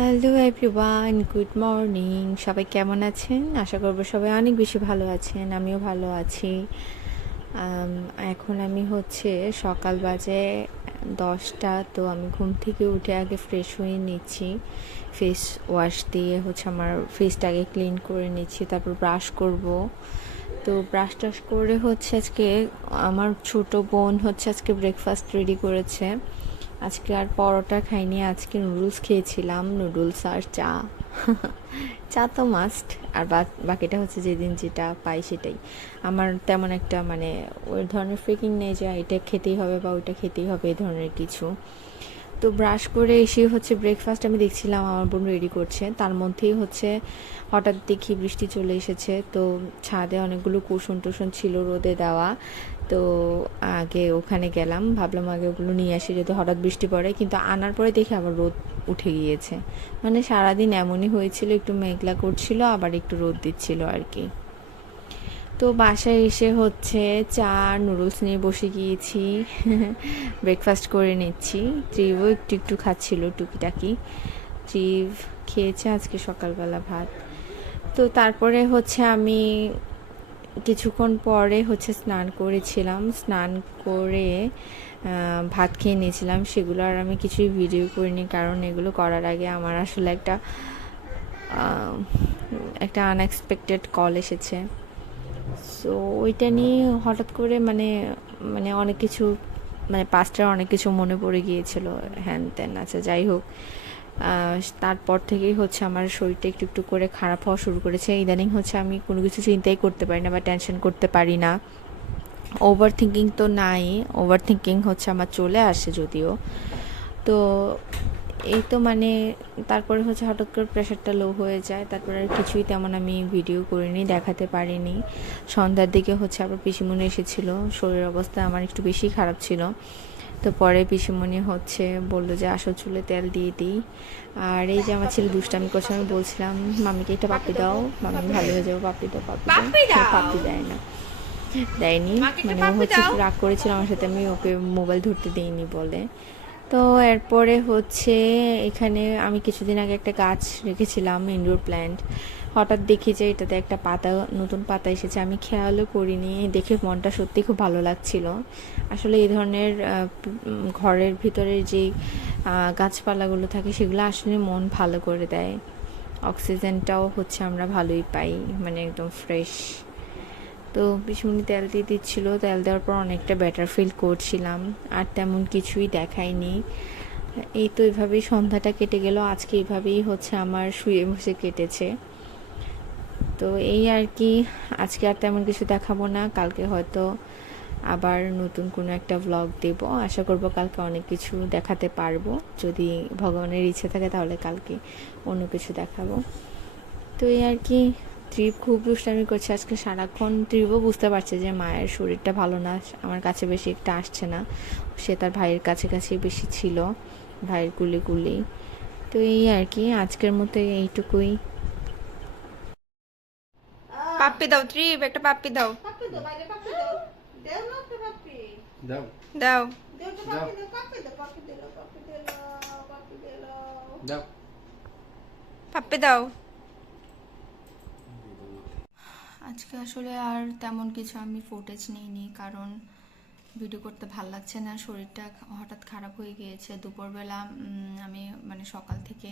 Hello everyone good morning সবাই কেমন আছেন? আশা করব সবাই অনেক বেশি ভালো আছেন। আমিও ভালো আছি। এখন আমি হচ্ছে সকাল বাজে দশটা, তো আমি ঘুম থেকে উঠে আগে ফ্রেশ হয়ে নিচ্ছি। ফেস ওয়াশ দিয়ে হচ্ছে আমার ফেসটা আগে ক্লিন করে নিচ্ছি, তারপর ব্রাশ করব। তো ব্রাশ টাশ করে হচ্ছে আজকে আমার ছোট বোন হচ্ছে আজকে ব্রেকফাস্ট রেডি করেছে। আজকে আর পরোটা খাইনি, আজকে নুডলস খেয়েছিলাম নুডলস আর চা। চা তো মাস্ট আর বাকিটা হচ্ছে যেদিন যেটা পাই সেটাই। আমার তেমন একটা মানে ওই ধরনের ফ্রিকিং নেই যে এটা খেতেই হবে বা ওইটা খেতেই হবে এই ধরনের কিছু। তো ব্রাশ করে এসে হচ্ছে ব্রেকফাস্ট আমি দেখছিলাম, আমার বোন রেডি করছে। তার মধ্যেই হচ্ছে হঠাৎ দেখি বৃষ্টি চলে এসেছে। তো ছাদে অনেকগুলো কুসুন টুসুন ছিল রোদে দেওয়া। তো আগে ওখানে গেলাম, ভাবলাম আগে ওগুলো নিয়ে আসি যদি হঠাৎ বৃষ্টি পড়ে, কিন্তু আনার পরে দেখি আবার রোদ উঠে গিয়েছে। মানে সারাদিন এমনই হয়েছিল, একটু মেঘলা করছিল, আবার একটু রোদ দিচ্ছিল আর কি। তো বাসায় এসে হচ্ছে চা, নুডলস নিয়ে বসে গিয়েছি ব্রেকফাস্ট করে নিচ্ছি। ত্রিভও একটু একটু খাচ্ছিল টুকিটাকি। ত্রিভ খেয়েছে আজকে সকালবেলা ভাত। তো তারপরে হচ্ছে আমি কিছুক্ষণ পরে হচ্ছে স্নান করেছিলাম। স্নান করে ভাত খেয়ে নিয়েছিলাম। সেগুলো আর আমি কিছুই ভিডিও করিনি কারণ এগুলো করার আগে আমার আসলে একটা একটা আনএক্সপেক্টেড কল এসেছে। সো ওইটা নিয়ে হঠাৎ করে মানে মানে অনেক কিছু মানে পাস্টের অনেক কিছু মনে পড়ে গিয়েছিল। হ্যান ত্যান আচ্ছা যাই হোক। তারপর থেকেই হচ্ছে আমার শরীরটা একটু একটু করে খারাপ হওয়া শুরু করেছে। ইদানিং হচ্ছে আমি কোনো কিছু চিন্তাই করতে পারি না বা টেনশন করতে পারি না। ওভার থিঙ্কিং তো নাই ওভার থিঙ্কিং হচ্ছে আমার চলে আসে যদিও। তো এই তো মানে তারপরে হচ্ছে হঠাৎ করে প্রেশারটা লো হয়ে যায়। তারপরে আর কিছুই তেমন আমি ভিডিও করিনি দেখাতে পারিনি। সন্ধ্যার দিকে হচ্ছে আবার পিসিমণি এসেছিল। শরীর অবস্থা আমার একটু বেশি খারাপ ছিল। তো পরে পিসিমণি হচ্ছে বলল যে আসল চুলে তেল দিয়ে দিই। আর এই যে আমার ছেলে দুষ্টামি করছে আমি বলছিলাম মামিকে একটা পাপি দাও। মামি ভালো হয়ে যাব পাপি দাও পাপি দাও। পাপি দেয় না। দেয়নি। মানে হচ্ছে রাগ করেছিল আমার সাথে আমি ওকে মোবাইল ধরতে দিইনি বলে। তো এরপরে হচ্ছে এখানে আমি কিছুদিন আগে একটা গাছ রেখেছিলাম ইনডোর প্ল্যান্ট হঠাৎ দেখি যে এটাতে একটা পাতা নতুন পাতা এসেছে। আমি খেয়ালও করিনি দেখে মনটা সত্যি খুব ভালো লাগছিল। আসলে এই ধরনের ঘরের ভিতরে যেই আহ, গাছপালাগুলো থাকে সেগুলো আসলে মন ভালো করে দেয়। অক্সিজেনটাও হচ্ছে আমরা ভালোই পাই মানে একদম ফ্রেশ। তো পিসমুনি তেল দিয়ে দিচ্ছিল, তেল দেওয়ার পর অনেকটা বেটার ফিল করছিলাম, আর তেমন কিছুই দেখায়নি। এই তো এইভাবেই সন্ধ্যাটা কেটে গেল, আজকে এইভাবেই হচ্ছে আমার শুয়ে বসে কেটেছে। তো এই আর কি, আজকে আর তেমন কিছু দেখাবো না, কালকে হয়তো আবার নতুন কোনো একটা ব্লগ দেব। আশা করব কালকে অনেক কিছু দেখাতে পারব, যদি ভগবানের ইচ্ছে থাকে তাহলে কালকে অন্য কিছু দেখাবো। তো এই আর কি ত্রিপ খুব দুষ্টামি করছে। আজকে সারাক্ষণ ত্রিপও বুঝতে পারছে যে মায়ের শরীরটা ভালো না আমার কাছে বেশি একটা আসছে না। সে তার ভাইয়ের কাছে কাছে বেশি ছিল ভাইয়ের কুলি কুলি। তো এই আর কি আজকের মতো এইটুকুই। পাপ্পি দাও ত্রিপ একটা পাপ্পি দাও। পাপ্পি দাও। পাপ্পি দাও দেও না একটা পাপ্পি দাও দাও দেও তো পাপ্পি দাও পাপ্পি দাও পাপ্পি দিল পাপ্পি দিল পাপ্পি দিল দাও পাপ্পি দাও আজকে আসলে আর তেমন কিছু আমি ফুটেজ নিইনি, কারণ ভিডিও করতে ভালো লাগছে না, শরীরটা হঠাৎ খারাপ হয়ে গিয়েছে। দুপুরবেলা আমি মানে সকাল থেকে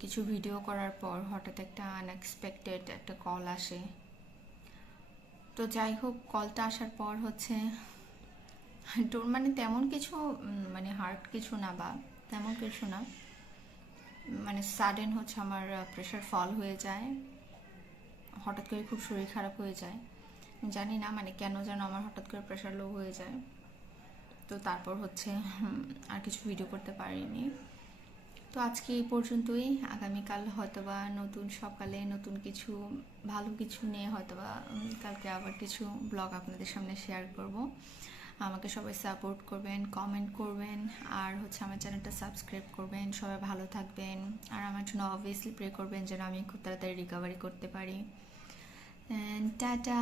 কিছু ভিডিও করার পর হঠাৎ একটা আনএক্সপেক্টেড একটা কল আসে। তো যাই হোক কলটা আসার পর হচ্ছে, তোর মানে তেমন কিছু মানে হার্ট কিছু না বা তেমন কিছু না। মানে সাডেন হচ্ছে আমার প্রেশার ফল হয়ে যায়। হঠাৎ করে খুব শরীর খারাপ হয়ে যায়। জানি না মানে কেন যেন আমার হঠাৎ করে প্রেশার লো হয়ে যায়। তো তারপর হচ্ছে আর কিছু ভিডিও করতে পারিনি। তো আজকে এই পর্যন্তই। আগামীকাল হয়তোবা নতুন সকালে নতুন কিছু, ভালো কিছু নিয়ে হয়তোবা কালকে আবার কিছু ব্লগ আপনাদের সামনে শেয়ার করব। আমাকে সবাই সাপোর্ট করবেন কমেন্ট করবেন, আর হচ্ছে আমার চ্যানেলটা সাবস্ক্রাইব করবেন। সবাই ভালো থাকবেন। আমার জন্য অবভিয়াসলি প্রে করবেন যেন আমি খুব তাড়াতাড়ি রিকভারি করতে পারি। টাটা!